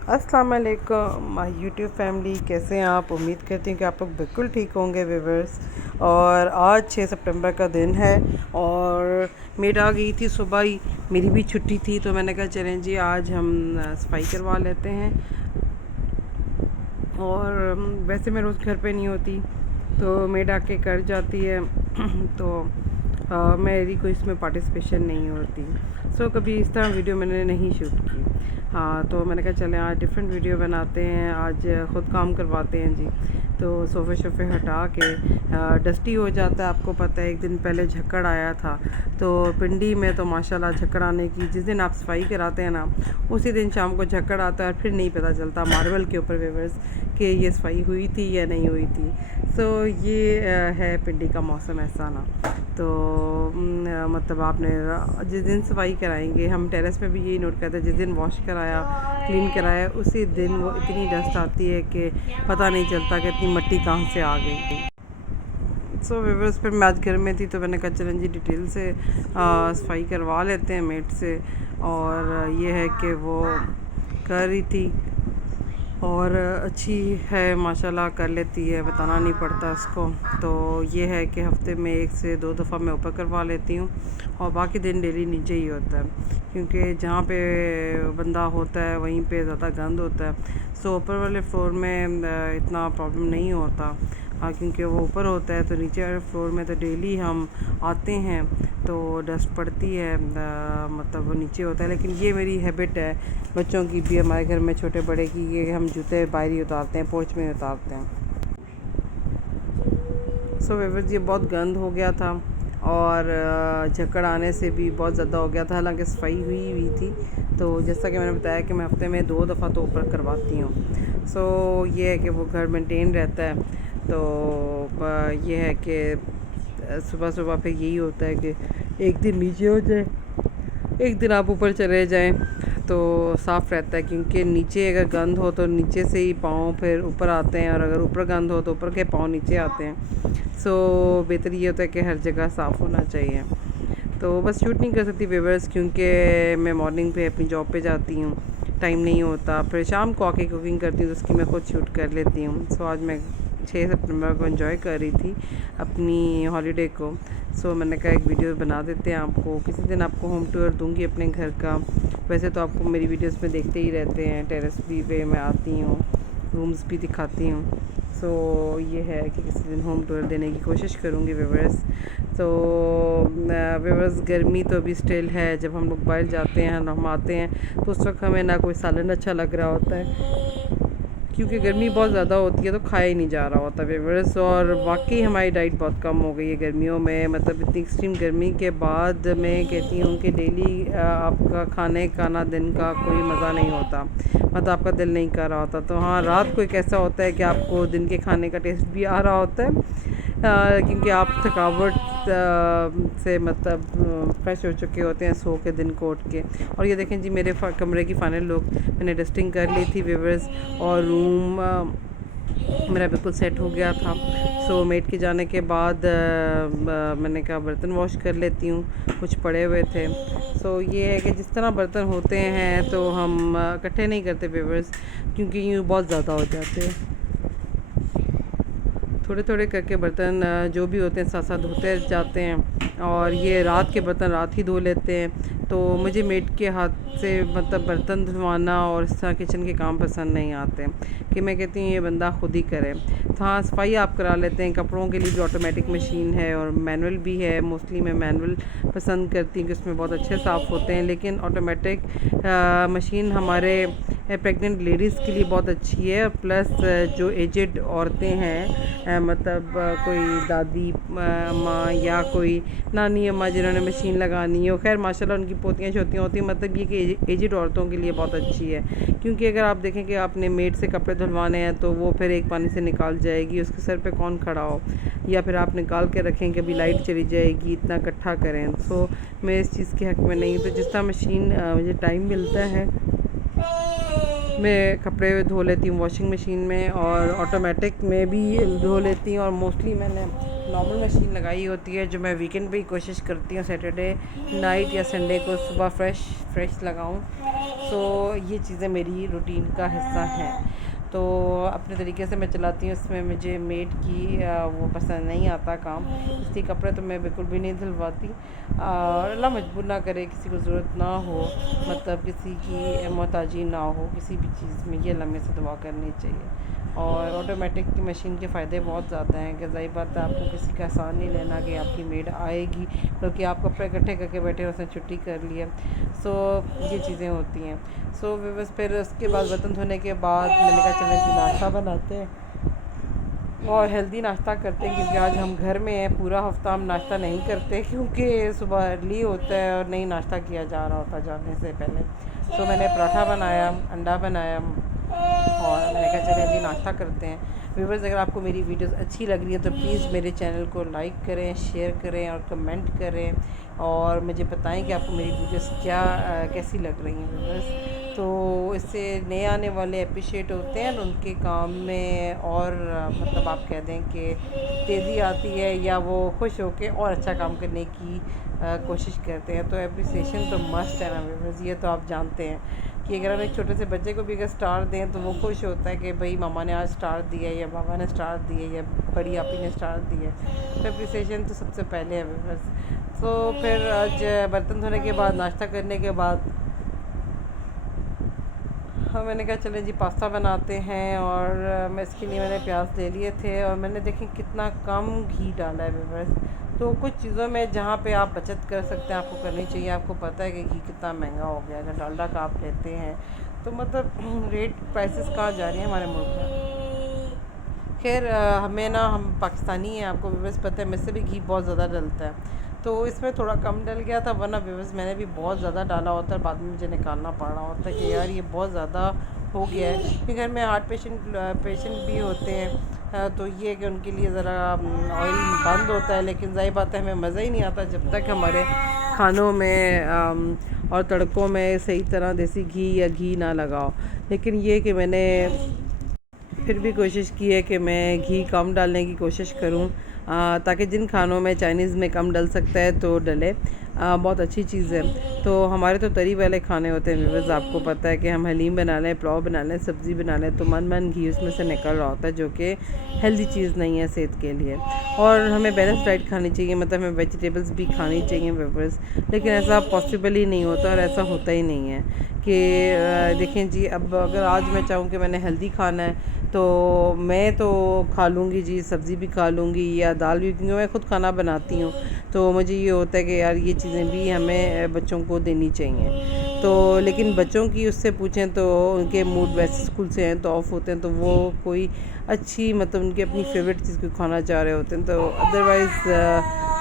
अस्सलाम वालेकुम my YouTube family, कैसे हैं आप। उम्मीद करती हूँ कि आप लोग बिल्कुल ठीक होंगे व्यूअर्स। और आज 6 सितंबर का दिन है और मेड आ गई थी सुबह ही, मेरी भी छुट्टी थी तो मैंने कहा चलें जी आज हम सफाई करवा लेते हैं। और वैसे मैं रोज़ घर पे नहीं होती तो मेड आके कर जाती है तो मेरी कोई इसमें पार्टिसिपेशन नहीं होती। कभी इस तरह वीडियो मैंने नहीं शूट की। हाँ, तो मैंने कहा चलें आज डिफरेंट वीडियो बनाते हैं, आज ख़ुद काम करवाते हैं जी। तो सोफ़े शोफ़े हटा के डस्टी हो जाता है। आपको पता है एक दिन पहले झक्कड़ आया था तो पिंडी में तो माशाल्लाह झक्कड़ आने की, जिस दिन आप सफाई कराते हैं ना उसी दिन शाम को झक्कड़ आता है और फिर नहीं पता चलता मार्बल के ऊपर व्यूअर्स कि ये सफाई हुई थी या नहीं हुई थी। ये है पिंडी का मौसम ऐसा ना। तो मतलब आपने जिस दिन सफाई कराएंगे, हम टेरेस पे भी यही नोट करते हैं, जिस दिन वॉश कराया क्लीन कराया उसी दिन वो इतनी डस्ट आती है कि पता नहीं चलता कि इतनी मट्टी कहाँ से आ गई। व्यूअर्स फिर मैं आज घर में थी तो मैंने कहा चलें जी डिटेल से सफाई करवा लेते हैं मेट से। और ये है कि वो कर रही थी और अच्छी है माशाल्लाह, कर लेती है, बताना नहीं पड़ता उसको। तो ये है कि हफ्ते में 1 से 2 दफ़ा मैं ऊपर करवा लेती हूँ और बाकी दिन डेली नीचे ही होता है, क्योंकि जहाँ पे बंदा होता है वहीं पे ज़्यादा गंद होता है। ऊपर वाले फ्लोर में इतना प्रॉब्लम नहीं होता, क्योंकि वो ऊपर होता है। तो नीचे वाले फ्लोर में तो डेली हम आते हैं तो डस्ट पड़ती है, मतलब वो नीचे होता है। लेकिन ये मेरी हैबिट है, बच्चों की भी, हमारे घर में छोटे बड़े की, ये हम जूते बाहर ही उतारते हैं, पोंछ में उतारते हैं। व्यूअर्स ये बहुत गंद हो गया था और झक्कड़ आने से भी बहुत ज़्यादा हो गया था, हालांकि सफाई हुई थी। तो जैसा कि मैंने बताया कि मैं हफ्ते में 2 दफ़ा तो ऊपर करवाती हूँ। ये है कि वो घर मेंटेन रहता है। तो ये है कि सुबह सुबह फिर यही होता है कि एक दिन नीचे हो जाए, एक दिन आप ऊपर चले जाएं तो साफ़ रहता है। क्योंकि नीचे अगर गंद हो तो नीचे से ही पाँव फिर ऊपर आते हैं, और अगर ऊपर गंद हो तो ऊपर के पाँव नीचे आते हैं। बेहतर ये होता है कि हर जगह साफ़ होना चाहिए। तो बस शूट नहीं कर सकती व्यूअर्स, क्योंकि मैं मॉर्निंग पे अपनी जॉब पे जाती हूँ, टाइम नहीं होता। फिर शाम को आके कुकिंग करती हूँ तो उसकी मैं खुद शूट कर लेती हूँ। आज मैं 6 सितंबर को एंजॉय कर रही थी अपनी हॉलीडे को। मैंने कहा एक वीडियो बना देते हैं आपको, किसी दिन आपको होम टूर दूंगी अपने घर का। वैसे तो आपको मेरी वीडियोस में देखते ही रहते हैं, टेरेस भी पे मैं आती हूँ, रूम्स भी दिखाती हूँ। ये है कि किसी दिन होम टूर देने की कोशिश करूँगी व्यूअर्स। व्यूअर्स गर्मी तो अभी स्टिल है, जब हम लोग बाहर जाते हैं, हम आते हैं तो उस वक्त हमें ना कोई सालन अच्छा लग रहा होता है, क्योंकि गर्मी बहुत ज़्यादा होती है तो खाया ही नहीं जा रहा होता व्यूअर्स। और वाकई हमारी डाइट बहुत कम हो गई है गर्मियों में, मतलब इतनी एक्सट्रीम गर्मी के बाद मैं कहती हूँ कि डेली आपका खाने का ना दिन का कोई मज़ा नहीं होता, मतलब आपका दिल नहीं कर रहा होता। तो हाँ, रात को एक ऐसा होता है कि आपको दिन के खाने का टेस्ट भी आ रहा होता है, क्योंकि आप थकावट से मतलब फ्रेश हो चुके होते हैं सो के दिन को उठ के। और ये देखें जी मेरे कमरे की फाइनल लुक, मैंने डस्टिंग कर ली थी व्यूअर्स और रूम मेरा बिल्कुल सेट हो गया था। मेड के जाने के बाद मैंने कहा बर्तन वॉश कर लेती हूँ, कुछ पड़े हुए थे। ये है कि जिस तरह बर्तन होते हैं तो हम इकट्ठे नहीं करते व्यूअर्स, क्योंकि यूँ बहुत ज़्यादा हो जाते हैं। थोड़े थोड़े करके बर्तन जो भी होते हैं साथ साथ धोते जाते हैं, और ये रात के बर्तन रात ही धो लेते हैं। तो मुझे मेड के हाथ से मतलब बर्तन धुलवाना और इस तरह किचन के काम पसंद नहीं आते, कि मैं कहती हूँ ये बंदा खुद ही करे। तो हाँ, सफाई आप करा लेते हैं। कपड़ों के लिए भी ऑटोमेटिक मशीन है और मैनुअल भी है। मोस्टली मैं मैनुअल पसंद करती हूँ कि उसमें बहुत अच्छे साफ़ होते हैं, लेकिन ऑटोमेटिक मशीन हमारे प्रेग्नेंट लेडीज़ के लिए बहुत अच्छी है। प्लस जो एजेड औरतें हैं, मतलब कोई दादी माँ या कोई नानी अम्मा जिन्होंने मशीन लगानी है, खैर माशाल्लाह उनकी पोतियाँ छोतियाँ होती हैं, मतलब ये कि एजेड औरतों के लिए बहुत अच्छी है। क्योंकि अगर आप देखें कि आपने मेड से कपड़े धुलवाने हैं तो वो फिर एक पानी से निकाल जाएगी, उसके सर पे कौन खड़ा हो, या फिर आप निकाल के रखें कि अभी लाइट चली जाएगी, इतना इकट्ठा करें। मैं इस चीज़ के हक़ में नहीं। तो जिस तरह मशीन मुझे टाइम मिलता है मैं कपड़े धो लेती हूँ वॉशिंग मशीन में, और ऑटोमेटिक में भी धो लेती हूँ। और मोस्टली मैंने नॉर्मल मशीन लगाई होती है, जो मैं वीकेंड पे ही कोशिश करती हूँ, सैटरडे नाइट या संडे को सुबह फ्रेश लगाऊँ। सो ये चीज़ें मेरी रूटीन का हिस्सा हैं। तो अपने तरीके से मैं चलाती हूँ। इसमें मुझे मेड की वो पसंद नहीं आता काम, इसलिए कपड़े तो मैं बिल्कुल भी नहीं धुलवाती। और अल्लाह मजबूर ना करे, किसी को ज़रूरत ना हो, मतलब किसी की मोहताजी ना हो किसी भी चीज़ में, ये अल्लाह में से दुआ करनी चाहिए। और ऑटोमेटिक की मशीन के फ़ायदे बहुत ज़्यादा हैं कि ज़ाहिर बात है आपको किसी का एहसान नहीं लेना कि आपकी मेड आएगी, बल्कि आप कपड़े इकट्ठे करके बैठे उसने छुट्टी कर लिया। सो ये चीज़ें होती हैं। सो बस फिर उसके बाद बर्तन धोने के बाद मैंने कहा चलें जी नाश्ता बनाते हैं और हेल्दी नाश्ता करते हैं, क्योंकि आज हम घर में हैं। पूरा हफ्ता हम नाश्ता नहीं करते क्योंकि सुबह अर्ली होता है और नहीं नाश्ता किया जा रहा होता जाने से पहले। सो मैंने पराठा बनाया, अंडा बनाया और मैंने कहा चलें जी नाश्ता करते हैं। व्यूअर्स, अगर आपको मेरी वीडियोस अच्छी लग रही है तो प्लीज़ मेरे चैनल को लाइक करें, शेयर करें और कमेंट करें और मुझे बताएं कि आपको मेरी वीडियोस कैसी लग रही हैं व्यूअर्स। तो इससे नए आने वाले अप्रिशिएट होते हैं और उनके काम में और मतलब आप कह दें कि तेज़ी आती है, या वो खुश होकर और अच्छा काम करने की कोशिश करते हैं। तो एप्रिसिएशन तो मस्ट है ना व्यूअर्स, ये तो आप जानते हैं कि अगर हम एक छोटे से बच्चे को भी अगर स्टार दें तो वो खुश होता है कि भाई मामा ने आज स्टार दिया या बाबा ने स्टार दिए या बड़ी आपी ने स्टार दिए। तो एप्रिसिएशन तो सबसे पहले है व्यूअर्स। तो फिर आज बर्तन धोने के बाद, नाश्ता करने के बाद, हाँ मैंने कहा चलें जी पास्ता बनाते हैं। और मैं इसके लिए मैंने प्याज ले लिए थे और मैंने देखें कितना कम घी डाला है व्यूअर्स। तो कुछ चीज़ों में जहाँ पे आप बचत कर सकते हैं आपको करनी चाहिए। आपको पता है कि घी कितना महंगा हो गया, अगर डालडा का आप लेते हैं तो मतलब रेट प्राइसेस कहाँ जा रही हैं हमारे मुल्क में। खैर हमें ना, हम पाकिस्तानी हैं, आपको व्यूअर्स पता है मेरे से भी घी बहुत ज़्यादा डलता है, तो इसमें थोड़ा कम डल गया था, वरना व्यूअर्स मैंने भी बहुत ज़्यादा डाला होता है। बाद में मुझे निकालना पड़ रहा होता है कि यार ये बहुत ज़्यादा हो गया है, क्योंकि घर में हार्ट पेशेंट भी होते हैं। तो ये कि उनके लिए ज़रा ऑयल बंद होता है, लेकिन ज़ाहिर बात है हमें मज़ा ही नहीं आता जब तक हमारे खानों में और तड़कों में सही तरह देसी घी या घी ना लगाओ। लेकिन ये कि मैंने फिर भी कोशिश की है कि मैं घी कम डालने की कोशिश करूं, ताकि जिन खानों में चाइनीज़ में कम डल सकता है तो डले। बहुत अच्छी चीज़ है। तो हमारे तो तरी वाले खाने होते हैं व्यूअर्स, आपको पता है कि हम हलीम बना लें, पुलाव बना लें, सब्ज़ी बना लें तो मन घी उसमें से निकल रहा होता है, जो कि हेल्दी चीज़ नहीं है सेहत के लिए। और हमें बैलेंस डाइट खानी चाहिए, मतलब हमें वेजिटेबल्स भी खानी चाहिए व्यूअर्स। लेकिन ऐसा पॉसिबल ही नहीं होता और ऐसा होता ही नहीं है कि देखें जी, अब अगर आज मैं चाहूँ कि मैंने हेल्दी खाना है तो मैं तो खा लूँगी जी, सब्ज़ी भी खा लूँगी या दाल भी, क्योंकि मैं ख़ुद खाना बनाती हूँ। तो मुझे ये होता है कि यार ये चीज़ें भी हमें बच्चों को देनी चाहिए। तो लेकिन बच्चों की उससे पूछें तो उनके मूड वैसे स्कूल से हैं तो ऑफ होते हैं, तो वो कोई अच्छी मतलब उनकी अपनी फेवरेट चीज़ को खाना चाह रहे होते हैं। तो अदरवाइज़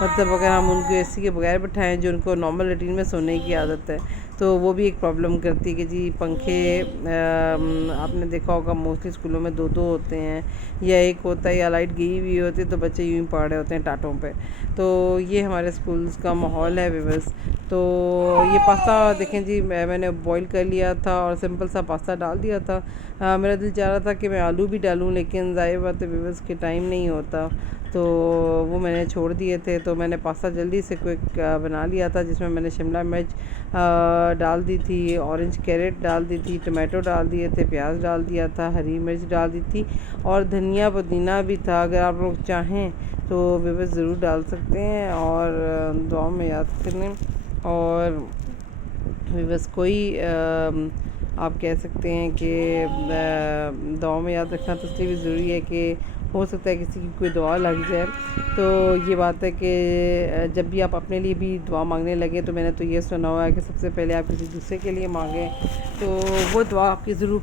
मतलब अगर हम उनको एसी के बगैर बिठाएं, जो उनको नॉर्मल रूटीन में सोने की आदत है, तो वो भी एक प्रॉब्लम करती है कि जी पंखे आपने देखा होगा मोस्टली स्कूलों में 2-2 होते हैं या एक होता है, या लाइट गई हुई होती है तो बच्चे यूँ ही पढ़ रहे होते हैं टाटों पे। तो ये हमारे स्कूल्स का माहौल है व्यूअर्स। तो ये पास्ता देखें जी, मैंने बॉईल कर लिया था और सिंपल सा पास्ता डाल दिया था। मेरा दिल चाह रहा था कि मैं आलू भी डालूं, लेकिन ज़ाहिर बात है व्यूअर्स के टाइम नहीं होता, तो वो मैंने छोड़ दिए थे। तो मैंने पास्ता जल्दी से क्विक बना लिया था, जिसमें मैंने शिमला मिर्च डाल दी थी, ऑरेंज कैरेट डाल दी थी, टमाटो डाल दिए थे, प्याज डाल दिया था, हरी मिर्च डाल दी थी और धनिया पुदीना भी था। अगर आप लोग चाहें तो व्यूअर्स ज़रूर डाल सकते हैं और दुआ में याद करें। और व्यूअर्स कोई आप कह सकते हैं कि दुआ में याद रखना तो इसलिए भी ज़रूरी है कि हो सकता है किसी की कोई दुआ लग जाए। तो ये बात है कि जब भी आप अपने लिए भी दुआ मांगने लगे, तो मैंने तो ये सुना हुआ है कि सबसे पहले आप किसी दूसरे के लिए मांगें तो वो दुआ आपकी ज़रूर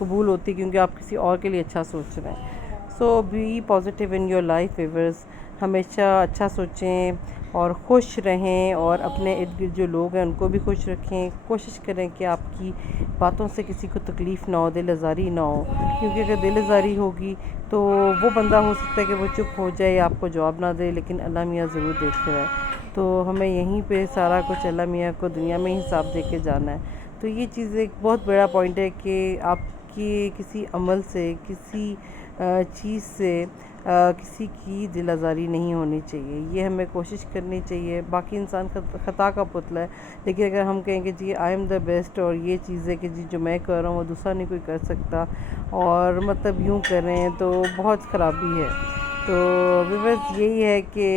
कबूल होती, क्योंकि आप किसी और के लिए अच्छा सोच रहे हैं। So be positive in your life viewers, हमेशा अच्छा सोचें और खुश रहें और अपने इर्द गिर्द जो लोग हैं उनको भी खुश रखें। कोशिश करें कि आपकी बातों से किसी को तकलीफ़ ना हो, दिल आज़ारी ना हो, क्योंकि अगर दिल आज़ारी होगी तो वो बंदा हो सकता है कि वो चुप हो जाए या आपको जवाब ना दे, लेकिन अल्लाह मियाँ ज़रूर देखते हैं। तो हमें यहीं पे सारा कुछ अल्लाह मियाँ को दुनिया में ही हिसाब दे के जाना है। तो ये चीज़ एक बहुत बड़ा पॉइंट है कि आपकी किसी अमल से, किसी चीज़ से किसी की दिल आज़ारी नहीं होनी चाहिए। ये हमें कोशिश करनी चाहिए। बाकी इंसान ख़ता का पुतला है, लेकिन अगर हम कहें कि जी आई एम द बेस्ट और ये चीज़ें कि जी जो मैं कर रहा हूँ वो दूसरा नहीं कोई कर सकता, और मतलब यूँ करें तो बहुत ख़राबी है। तो बस यही है कि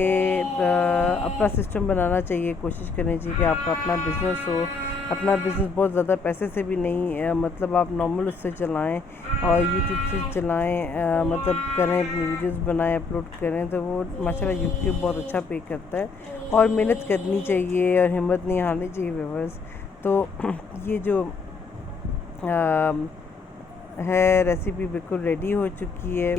अपना सिस्टम बनाना चाहिए, कोशिश करनी चाहिए कि आपका अपना बिज़नेस हो। अपना बिज़नेस बहुत ज़्यादा पैसे से भी नहीं, मतलब आप नॉर्मल उससे चलाएं और यूट्यूब से चलाएं, मतलब करें, वीडियोस बनाएं, अपलोड करें, तो वो माशाल्लाह यूट्यूब बहुत अच्छा पे करता है। और मेहनत करनी चाहिए और हिम्मत नहीं हारनी चाहिए व्यूअर्स। तो ये जो है रेसिपी बिल्कुल रेडी हो चुकी है।